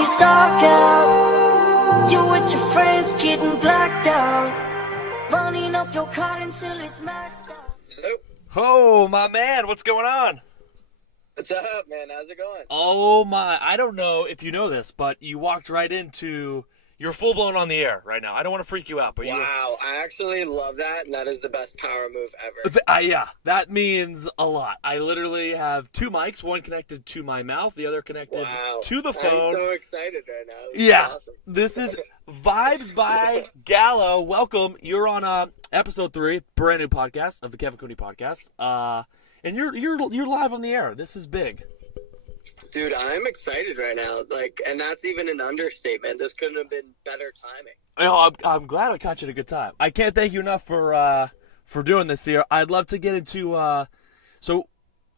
it's dark out. You with your friends getting blacked out. Running up your card until it's maxed out. Hello. Oh, my man, what's going on? What's up, man? How's it going? Oh, my. I don't know if you know this, but you walked right into... You're full-blown on the air right now. I don't want to freak you out, but Wow, I actually love that, and that is the best power move ever. yeah, that means a lot. I literally have two mics, one connected to my mouth, the other connected to the phone. I'm so excited right now. Yeah, awesome. This is Vibes by Gallo. Welcome. You're on episode 3, brand new podcast of the Kevin Cooney podcast. And you're live on the air. This is big. Dude, I'm excited right now. And that's even an understatement. This couldn't have been better timing. Oh, I'm glad I caught you at a good time. I can't thank you enough for doing this here. I'd love to get into so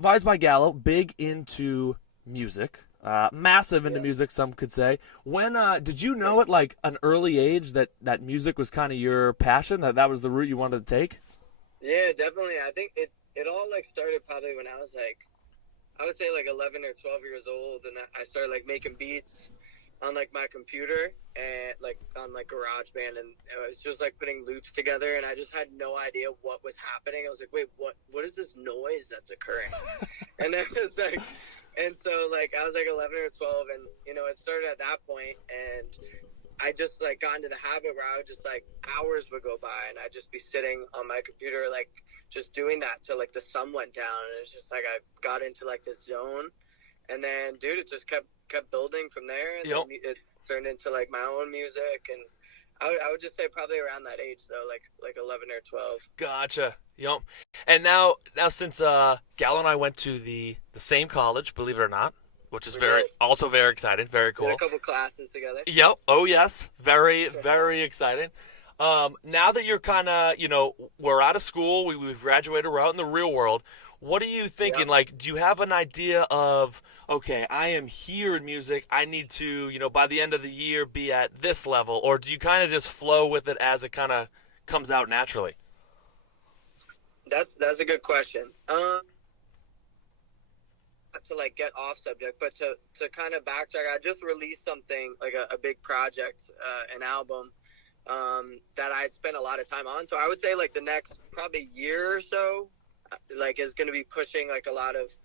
Vibes by Gallo, big into music, massive into music. Some could say. When did you know at like an early age that music was kind of your passion? That was the route you wanted to take? Yeah, definitely. I think it all started probably when I was I would say 11 or 12 years old, and I started making beats on my computer and on GarageBand, and it was just putting loops together, and I just had no idea what was happening. I was like, wait, what is this noise that's occurring? And it was and so I was 11 or 12, and it started at that point, and I just got into the habit where I would just hours would go by, and I'd just be sitting on my computer just doing that till the sun went down, and it's just I got into this zone, and then dude, it just kept building from there, and then it turned into my own music, and I would just say probably around that age though, 11 or 12. Gotcha. Yep. And now since Gallo and I went to the same college, believe it or not, which is very exciting, very cool. Did a couple classes together. Yep. Oh yes, very very exciting. Now that you're kind of, we're out of school, we've graduated, we're out in the real world. What are you thinking? Yep. Do you have an idea of, okay, I am here in music, I need to, by the end of the year be at this level, or do you kind of just flow with it as it kind of comes out naturally? That's a good question. To get off subject, but to kind of backtrack, I just released something a big project, an album that I had spent a lot of time on. So I would say the next probably year or so, is going to be pushing a lot of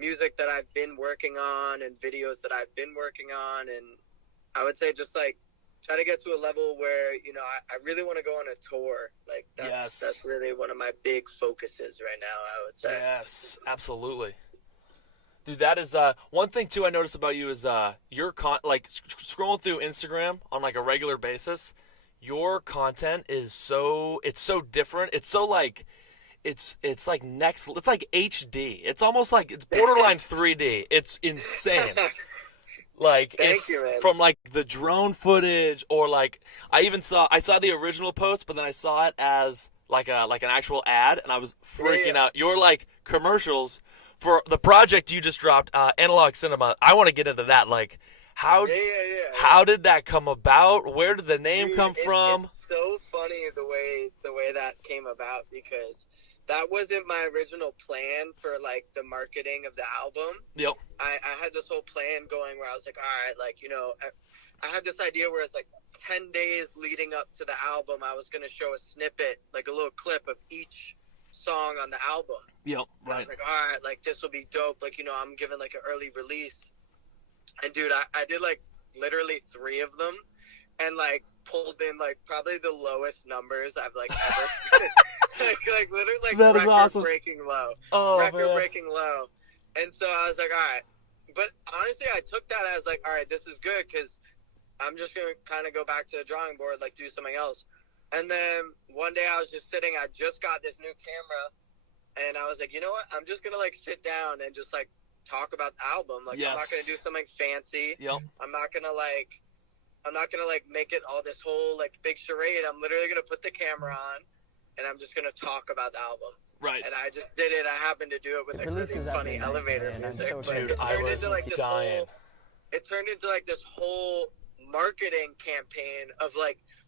music that I've been working on and videos that I've been working on, and I would say just try to get to a level where I really want to go on a tour. That's really one of my big focuses right now, I would say. Yes, absolutely. Dude, that is one thing too I noticed about you is your scrolling through Instagram on a regular basis, your content is so different. It's so it's next, it's HD. It's almost it's borderline 3D. It's insane. Thank you, man. From the drone footage, or I saw the original post, but then I saw it as an actual ad, and I was freaking out. Your commercials for the project you just dropped, Analog Cinema. I want to get into that. How did that come about? Where did the name come from? It's so funny the way that came about, because that wasn't my original plan for the marketing of the album. Yep. I had this whole plan going where I was all right, I had this idea where it's 10 days leading up to the album, I was going to show a snippet, a little clip of each song on the album. Yep. Right. I was all right, this will be dope. I'm giving an early release. And dude, I did literally 3 of them, and pulled in probably the lowest numbers I've ever literally that is awesome. Breaking low. Oh, record breaking low. And so I was all right. But honestly, I took that as all right, this is good, because I'm just gonna kind of go back to the drawing board, do something else. And then one day I was just sitting, I just got this new camera, and I was you know what? I'm just gonna sit down and just talk about the album. Yes. I'm not gonna do something fancy. Yep. I'm not gonna make it all this whole big charade. I'm literally gonna put the camera on, and I'm just gonna talk about the album. Right. And I just did it. I happened to do it with really funny elevator music. But it turned into it turned into this whole marketing campaign of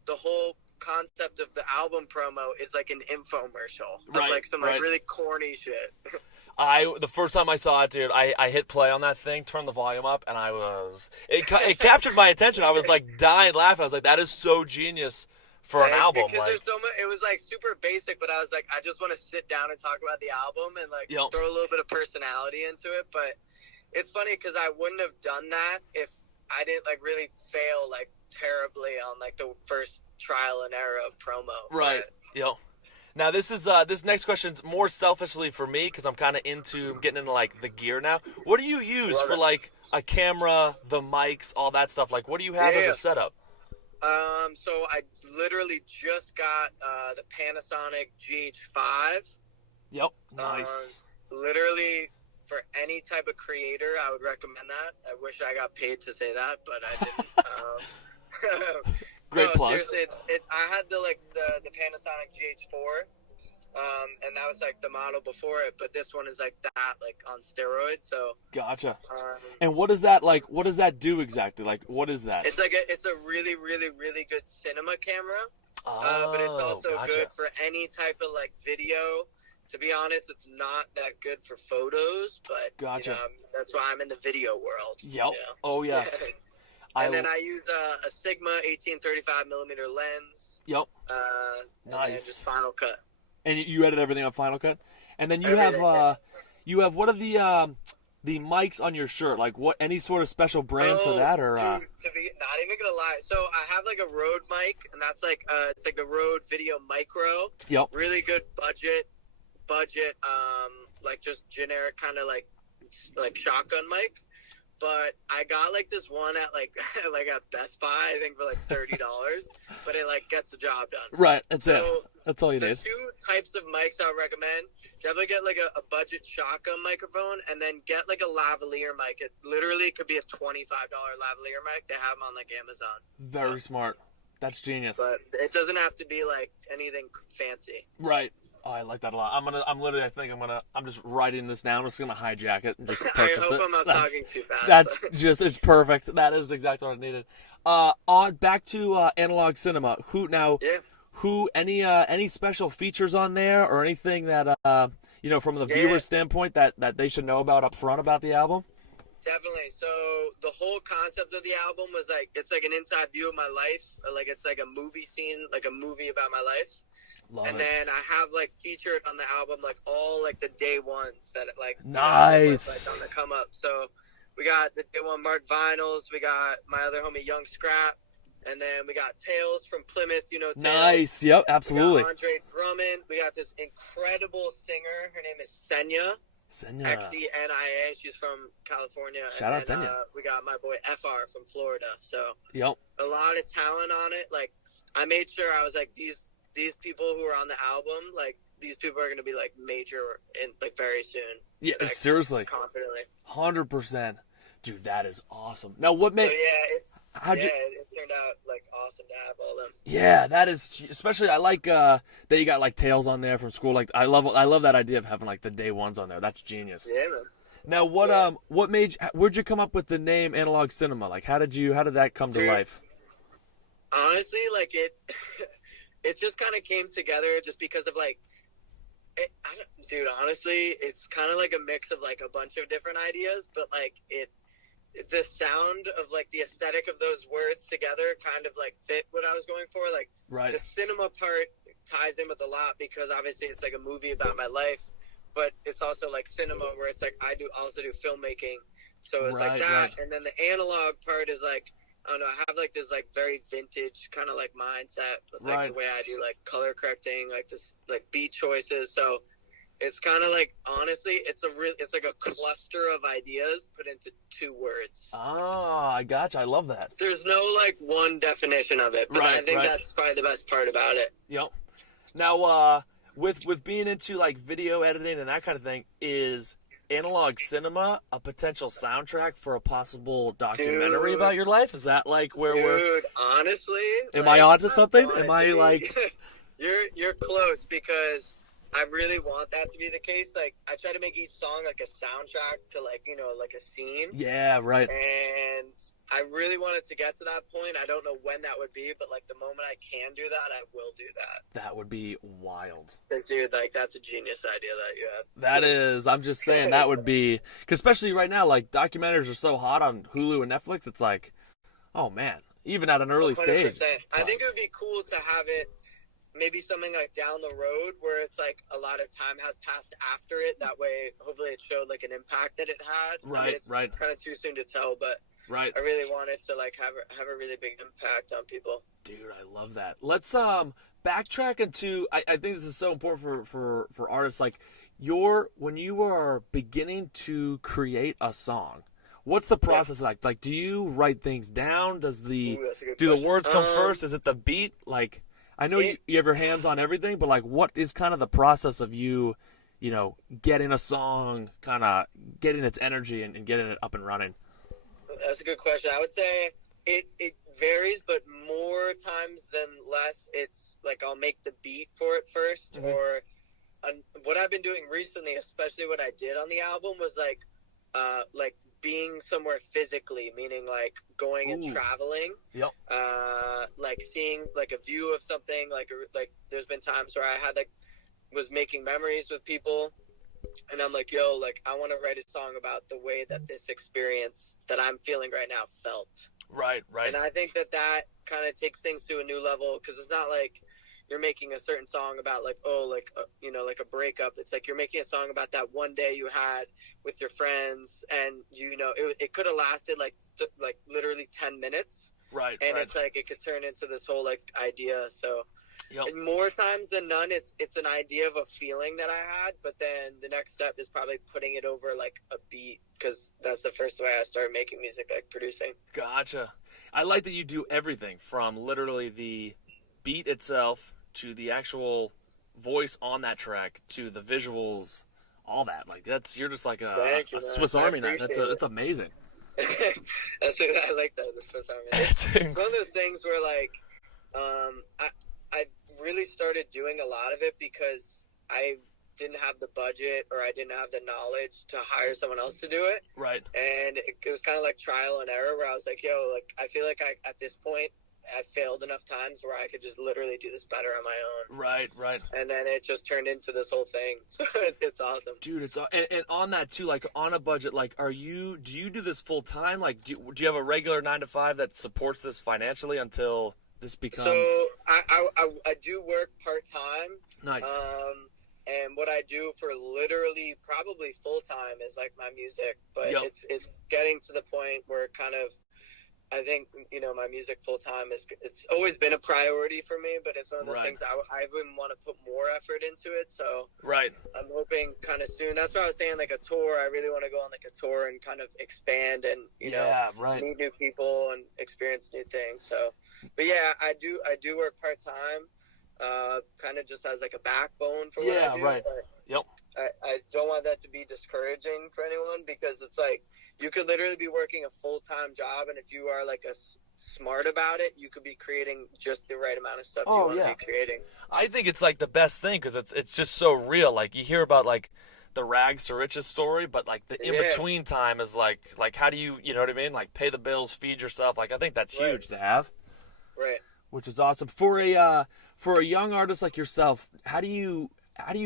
the whole concept of the album promo is an infomercial of some really corny shit. The first time I saw it, dude, I hit play on that thing, turned the volume up, and it captured my attention. I was like dying laughing. I was like, that is so genius for an album. Because there's so much, it was like super basic, but I was like, I just want to sit down and talk about the album and like throw a little bit of personality into it. But it's funny because I wouldn't have done that if I didn't like really fail like terribly on like the first trial and error of promo. Right. Yep. Now this next question's more selfishly for me because I'm kind of getting into like the gear now. What do you use for like a camera, the mics, all that stuff? Like, what do you have as a setup? So I literally just got the Panasonic GH5. Yep. Nice. Literally for any type of creator, I would recommend that. I wish I got paid to say that, but I didn't. Great plug. Seriously, I had the Panasonic GH4, and that was like the model before it, but this one is like that, like on steroids. So gotcha. And what is that like? What does that do exactly? Like, what is that? It's like it's a really, really, really good cinema camera, but it's also good for any type of like video. To be honest, it's not that good for photos, but gotcha. That's why I'm in the video world. Yep. You know? Oh yes. And then I use a Sigma 18-35 millimeter lens. Yep. Nice. And just Final Cut. And you edit everything on Final Cut, and then you have what are the mics on your shirt? Like what? Any sort of special brand for that, or? Dude, to be not even gonna lie, so I have like a Rode mic, and that's like it's like a Rode Video Micro. Yep. Really good budget, like just generic kind of like shotgun mic. But I got like this one at like at Best Buy, I think for like $30, but it like gets the job done. Right, that's it. That's all you need. The two types of mics I would recommend: definitely get like a budget shotgun microphone, and then get like a lavalier mic. It literally could be a $25 lavalier mic. They have them on like Amazon. Very smart. That's genius. But it doesn't have to be like anything fancy. Right. Oh, I like that a lot. I'm just writing this down. I'm just gonna hijack it and just purchase I hope it. I'm not talking too fast. That's it's perfect. That is exactly what I needed. On back to analog cinema. Any special features on there or anything that from the viewer standpoint that they should know about up front about the album? Definitely. So the whole concept of the album was like it's like an inside view of my life. Like it's like a movie scene, like a movie about my life. Then I have like featured on the album like all like the day ones that like nice like on the come up. So we got the day one Mark Vinyls, we got my other homie Young Scrap, and then we got Tales from Plymouth. Tales. Nice. Yep. Absolutely. We got Andre Drummond. We got this incredible singer. Her name is Senya. Xenia. She's from California. Shout out Senya. We got my boy FR from Florida. So yep. A lot of talent on it. Like I made sure I was like these people who are on the album, like these people are going to be like major in like very soon. Yeah, seriously. Confidently. 100%. Dude, that is awesome. Now, what made? It turned out like awesome to have all them. Yeah, that is especially. I like that you got like Tales on there from school. Like I love that idea of having like the day ones on there. That's genius. Yeah, man. Now, where'd you come up with the name Analog Cinema? Like, how did that come to life? Honestly, like it just kind of came together just because of like, dude, honestly, it's kind of like a mix of like a bunch of different ideas, but like the sound of like the aesthetic of those words together kind of like fit what I was going for. Like right. The cinema part ties in with a lot because obviously it's like a movie about my life, but it's also like cinema where it's like I also do filmmaking. So it's like that. Right. And then the analog part is like, I don't know, I have like this like very vintage kind of like mindset with like the way I do like color correcting, like this like beat choices. So it's kind of like, honestly, it's like a cluster of ideas put into two words. Ah, I gotcha. I love that. There's no like one definition of it, but I think that's probably the best part about it. Yep. Now, with being into like video editing and that kind of thing, is Analog Cinema a potential soundtrack for a possible documentary about your life? Is that like where we're? Honestly, am I onto something? Am I like? You're close because I really want that to be the case. Like, I try to make each song like a soundtrack to like, like a scene. Yeah, right. And I really wanted to get to that point. I don't know when that would be, but like the moment I can do that, I will do that. That would be wild. 'Cause, dude, like that's a genius idea that you had. That is, I'm just saying that would be, because especially right now, like documentaries are so hot on Hulu and Netflix. It's like, oh man, even at an early 100%. stage. I think it would be cool to have it maybe something like down the road where it's like a lot of time has passed after it. That way, hopefully it showed like an impact that it had. Right, I mean, it's right. kind of too soon to tell, but Right. I really want it to like have a really big impact on people. Dude, I love that. Let's backtrack into, I think this is so important for artists, like when you are beginning to create a song, what's the process like? Like, do you write things down? Does Ooh, that's a good do the question. words come first? Is it the beat? Like, I know you have your hands on everything, but like, what is kind of the process of you know, getting a song, kind of getting its energy and getting it up and running? That's a good question. I would say it varies, but more times than less, it's like I'll make the beat for it first, or what I've been doing recently, especially what I did on the album, was like being somewhere physically, meaning like going and traveling. Yep. Like seeing like a view of something. Like there's been times where I had was making memories with people. And I'm like, yo, like, I want to write a song about the way that this experience that I'm feeling right now felt. Right. And I think that kind of takes things to a new level, because it's not like you're making a certain song about like, you know, like a breakup. It's like you're making a song about that one day you had with your friends, and, you know, it could have lasted like literally 10 minutes. Right. And it's like it could turn into this whole like idea. So Yep. more times than none, it's an idea of a feeling that I had, but then the next step is probably putting it over like a beat, because that's the first way I started making music, like producing. Gotcha. I like that you do everything from literally the beat itself to the actual voice on that track to the visuals, all that. Like you're just like a Swiss Army knife. That's amazing. I like that, the Swiss Army knife. It's one of those things where like I really started doing a lot of it because I didn't have the budget, or I didn't have the knowledge to hire someone else to do it. Right. And it was kind of like trial and error, where I was like, yo, like, I feel like at this point, I failed enough times where I could just literally do this better on my own. Right. And then it just turned into this whole thing. So it's awesome. Dude, and on that too, like on a budget, like do you do this full time? Like do you have a regular 9-to-5 that supports this financially until this becomes? So I do work part-time. Nice. And what I do for literally probably full-time is like my music, but it's getting to the point where kind of, I think, you know, my music full-time it's always been a priority for me, but it's one of those things I wouldn't want to put more effort into it. So I'm hoping kind of soon. That's why I was saying like a tour. I really want to go on like a tour and kind of expand and, you know, meet new people and experience new things. So, but yeah, I do work part-time, kind of just as like a backbone for what I do. Right. Yep. I don't want that to be discouraging for anyone, because it's like, you could literally be working a full-time job, and if you are like smart about it, you could be creating just the right amount of stuff you want to be creating. I think it's like the best thing, because it's just so real. Like you hear about like the rags to riches story, but like the in-between time is like how do you know what I mean? Like pay the bills, feed yourself. Like I think that's huge to have. Right. Which is awesome for a young artist like yourself. How do you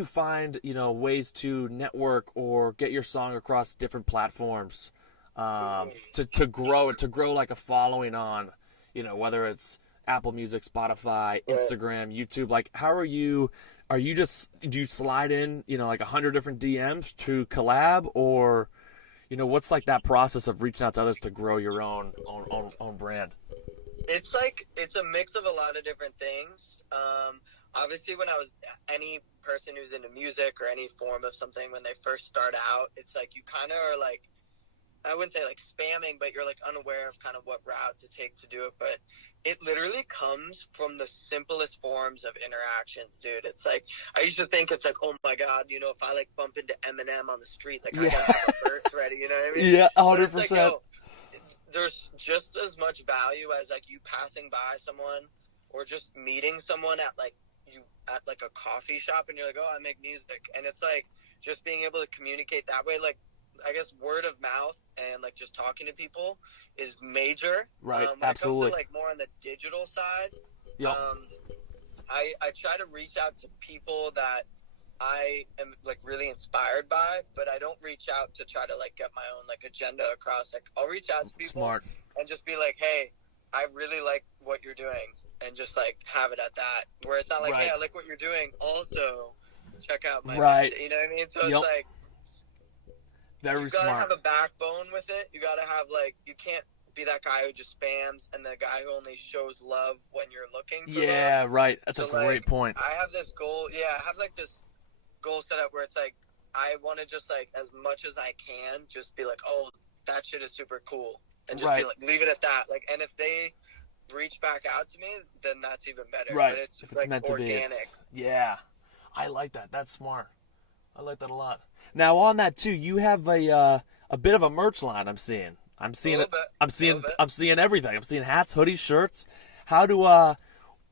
find, you know, ways to network or get your song across different platforms, to grow like a following on, you know, whether it's Apple Music, Spotify, Instagram, YouTube? Like, how are you? Do you slide in, you know, like 100 different DMs to collab, or, you know, what's like that process of reaching out to others to grow your own brand? It's like, it's a mix of a lot of different things. Obviously, when any person who's into music or any form of something, when they first start out, it's like you kind of are like, I wouldn't say like spamming, but you're like unaware of kind of what route to take to do it. But it literally comes from the simplest forms of interactions, dude. It's like, I used to think it's like, oh my God, you know, if I like bump into Eminem on the street, like I gotta have a verse ready, you know what I mean? Yeah, 100%. Like, yo, there's just as much value as like you passing by someone or just meeting someone at like a coffee shop, and you're like, oh, I make music. And it's like just being able to communicate that way. Like, I guess word of mouth and like just talking to people is major. Right, When absolutely. it comes to like more on the digital side, Yep. I try to reach out to people that I am like really inspired by, but I don't reach out to try to like get my own like agenda across. Like I'll reach out to people Smart. and just be like, hey, I really like what you're doing, and just like have it at that. Where it's not like, Right. hey, I like what you're doing. Also, check out my Right. you know what I mean? So Yep. it's like Very you gotta smart. have a backbone with it. You gotta have like you can't be that guy who just spams and the guy who only shows love when you're looking for love. Yeah, right. That's So, a great like, point. I have this goal. Yeah, I have like this goal set up where it's like I want to just like as much as I can just be like, oh, that shit is super cool, and just Right. be like leave it at that. Like, and if they reach back out to me, then that's even better. Right. But it's If it's like meant organic. to be. Yeah. I like that. That's smart. I like that a lot. Now on that too, you have a bit of a merch line. I'm seeing. I'm seeing it. Little bit. I'm seeing. Little bit. I'm seeing everything. I'm seeing hats, hoodies, shirts. How do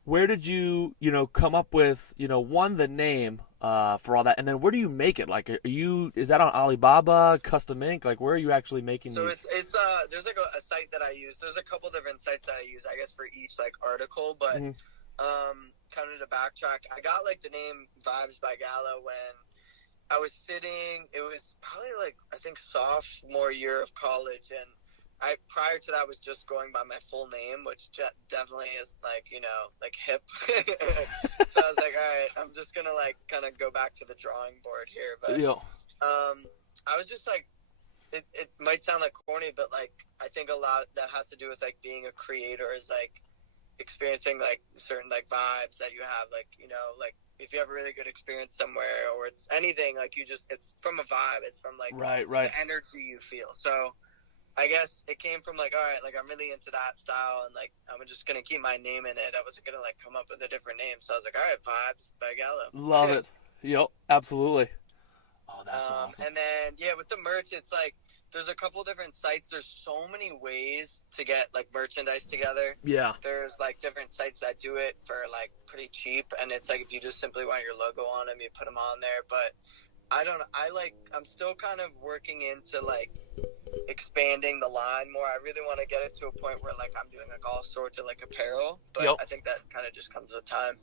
where did you come up with one, the name for all that, and then where do you make it? Like, is that on Alibaba, Custom Ink? Like, where are you actually making So these? it's there's like a site that I use. There's a couple different sites that I use, I guess, for each like article. But Mhm. kind of to backtrack, I got like the name Vibes by Gallo when I was sitting. It was probably like I think sophomore year of college, and I prior to that was just going by my full name, which definitely is like like hip. So I was like, all right, I'm just gonna like kind of go back to the drawing board here, but Yeah. I was just like, it might sound like corny, but like I think a lot that has to do with like being a creator is like experiencing like certain like vibes that you have, like like if you have a really good experience somewhere or it's anything, like it's from a vibe, it's from like Right. the energy you feel. So I guess it came from like, all right, like I'm really into that style and like I'm just gonna keep my name in it. I wasn't gonna like come up with a different name, so I was like, all right, Vibes by Gallo. Love it. Yep. Absolutely. Oh, that's awesome. And then with the merch, it's like there's a couple different sites. There's so many ways to get like merchandise together. Yeah. There's like different sites that do it for like pretty cheap, and it's like if you just simply want your logo on them, you put them on there. But I'm still kind of working into like expanding the line more. I really want to get it to a point where like I'm doing like all sorts of like apparel, but Yep. I think that kind of just comes with time.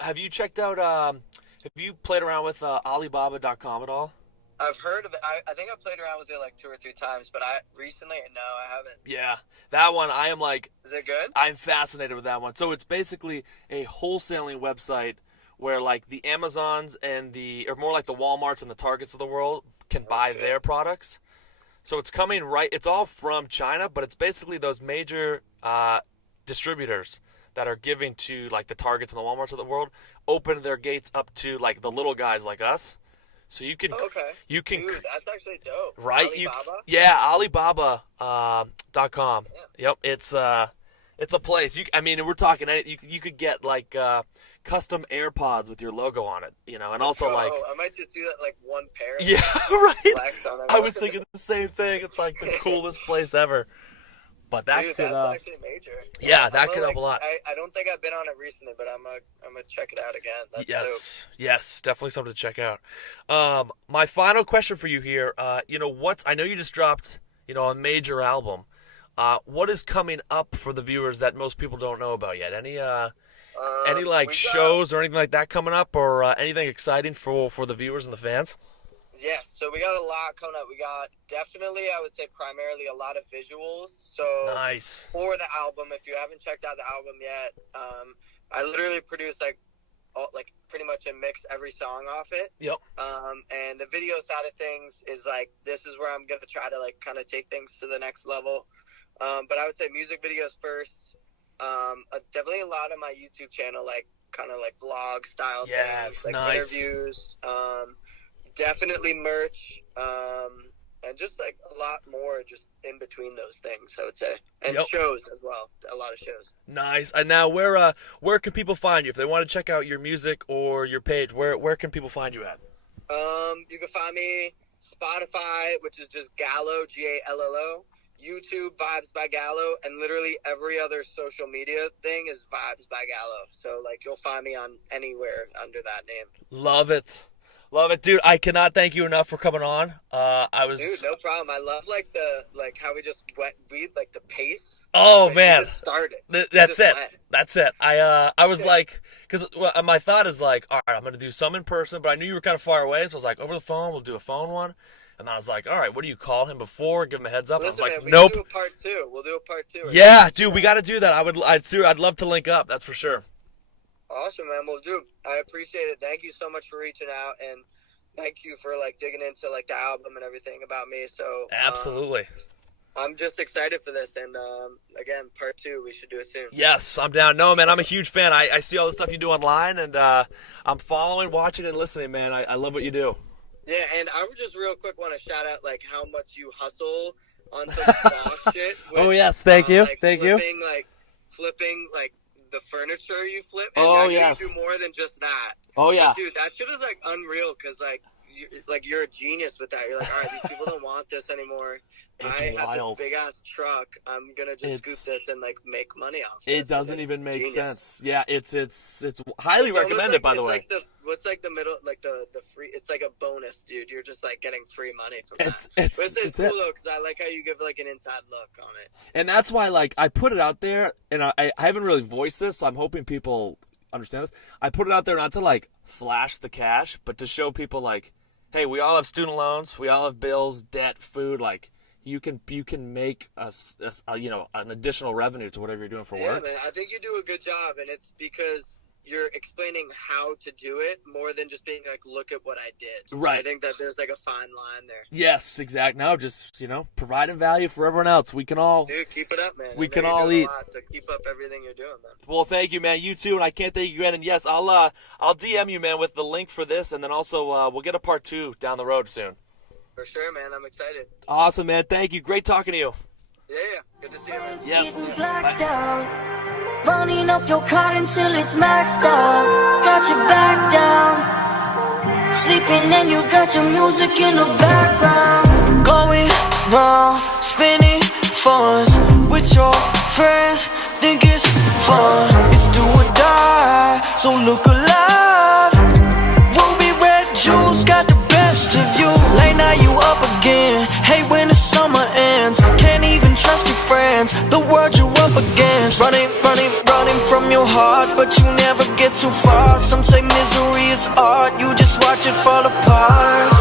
Have you checked out? Have you played around with Alibaba.com at all? I've heard of it. I think I played around with it like 2 or 3 times, but I haven't. Yeah, that one I am like. Is it good? I'm fascinated with that one. So it's basically a wholesaling website where like the Amazons or more like the Walmarts and the Targets of the world can buy their products. So it's coming right. It's all from China, but it's basically those major distributors that are giving to like the Targets and the Walmarts of the world open their gates up to like the little guys like us. So you can Dude, that's actually dope. right? Alibaba? Alibaba.com. Yep, it's a place. We're talking. You could get like custom AirPods with your logo on it, and also like. I might just do that like one pair. Yeah, right. Flex on I was thinking the same thing. It's like the coolest place ever. But that Dude, could. that's actually major. Yeah, that could help a lot. I don't think I've been on it recently, but I'm gonna check it out again. That's dope. Yes, definitely something to check out. My final question for you here. I know you just dropped, a major album. What is coming up for the viewers that most people don't know about yet? Any like shows or anything like that coming up, or anything exciting for the viewers and the fans? Yes, so we got a lot coming up. We got definitely, I would say, primarily a lot of visuals. So Nice. For the album, if you haven't checked out the album yet, I literally produced like pretty much a mix every song off it. Yep. And the video side of things is like this is where I'm gonna try to like kind of take things to the next level. But I would say music videos first. Definitely a lot on my YouTube channel, like kind of like vlog style things, like nice. interviews. Definitely merch, and just like a lot more just in between those things, I would say, and shows as well. A lot of shows. Nice. And now, where can people find you if they want to check out your music or your page? Where can people find you at? You can find me Spotify, which is just Gallo, Gallo. YouTube, Vibes by Gallo, and literally every other social media thing is Vibes by Gallo. So like you'll find me on anywhere under that name. Love it. Love it, dude. I cannot thank you enough for coming on. Dude, no problem. I love how we just we like the pace. Oh like, man, just started. That's it. Went. That's it. I was like, because my thought is like, all right, I'm gonna do some in person, but I knew you were kind of far away, so I was like, over the phone, we'll do a phone one. And then I was like, all right, what do you call him before? Give him a heads up. Listen, I was like, man, nope. We'll do a part two. We'll do a part two. Yeah, dude, we got to do that. I'd love to link up. That's for sure. Awesome, man. Well, dude, I appreciate it. Thank you so much for reaching out, and thank you for like digging into like the album and everything about me. So Absolutely. I'm just excited for this, and again, part two, we should do it soon. Yes, I'm down. No, man, I'm a huge fan. I see all the stuff you do online, and I'm following, watching, and listening, man. I love what you do. Yeah, and I would just real quick want to shout out like how much you hustle on some boss shit. With, Oh yes, thank you, like, thank flipping, you. Like flipping like the furniture you flip. And Oh I know yes. you do more than just that. Oh yeah. But, dude, that shit is like unreal because you're a genius with that. You're like, all right, these people don't want this anymore. It's I wild. have this big ass truck. I'm gonna just scoop this and like make money off. It this. doesn't It's even make genius. sense. Yeah, it's highly recommended, by the way. What's like the middle, like the free? It's like a bonus, dude. You're just like getting free money from that. It's cool though, because I like how you give like an inside look on it. And that's why, like, I put it out there, and I haven't really voiced this, so I'm hoping people understand this. I put it out there not to like flash the cash, but to show people like, hey, we all have student loans, we all have bills, debt, food, like. You can make an additional revenue to whatever you're doing for work. Yeah, man, I think you do a good job, and it's because you're explaining how to do it more than just being like, look at what I did. Right. I think that there's like a fine line there. Yes, exactly. No, just providing value for everyone else. We can all. Dude, keep it up, man. We can all eat. So keep up everything you're doing, man. Well, thank you, man. You too, and I can't thank you again. And yes, I'll DM you, man, with the link for this, and then also we'll get a part 2 down the road soon. For sure, man. I'm excited. Awesome, man. Thank you. Great talking to you. Yeah. Good to see you, man. Yes. Blacked out, running up your card until it's maxed out. Got your back down, sleeping and you got your music in the background. Going round, spinning funds with your friends. Think it's fun. It's do or die, so look alive. Ruby red jewels got the best of you. Late now you up again. Hey, when the summer ends, can't even trust your friends. The world you're up against. Running from your heart, but you never get too far. Some say misery is art, you just watch it fall apart.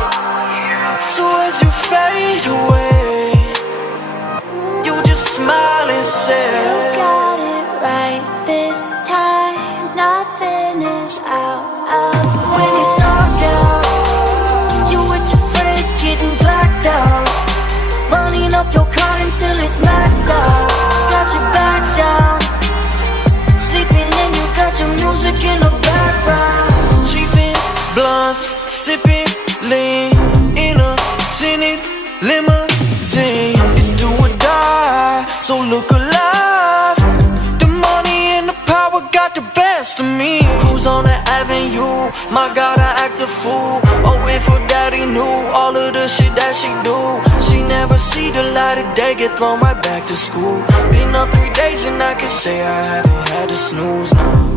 So as you fade away, you just smile and say, you got it right this time. Nothing is out of when it's dark out. You with your friends getting blacked out, running up your card until it's maxed out. Got your back down, sleeping and you got your music in the background. Chiefing blunts, sipping lean in a tinted limousine. It's do or die, so look alive. The money and the power got the best of me. Cruise on the avenue, my God, I act a fool. Oh, if her daddy knew all of the shit that she do, she never see the light of day, get thrown right back to school. Been up 3 days and I can say I haven't had to snooze now.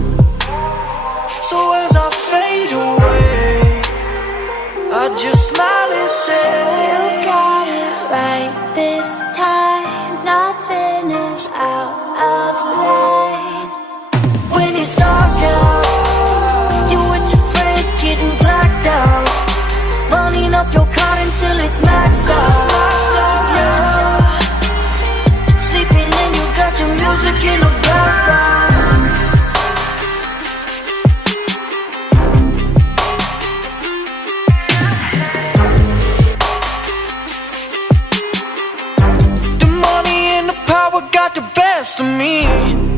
So as I fade away, I just smile and say, you got it right this time. Nothing is out of line. When it's dark out, you with your friends getting blacked out, running up your card until it's maxed out. Yeah. Sleeping and you got your music in the background. The money and the power got the best of me.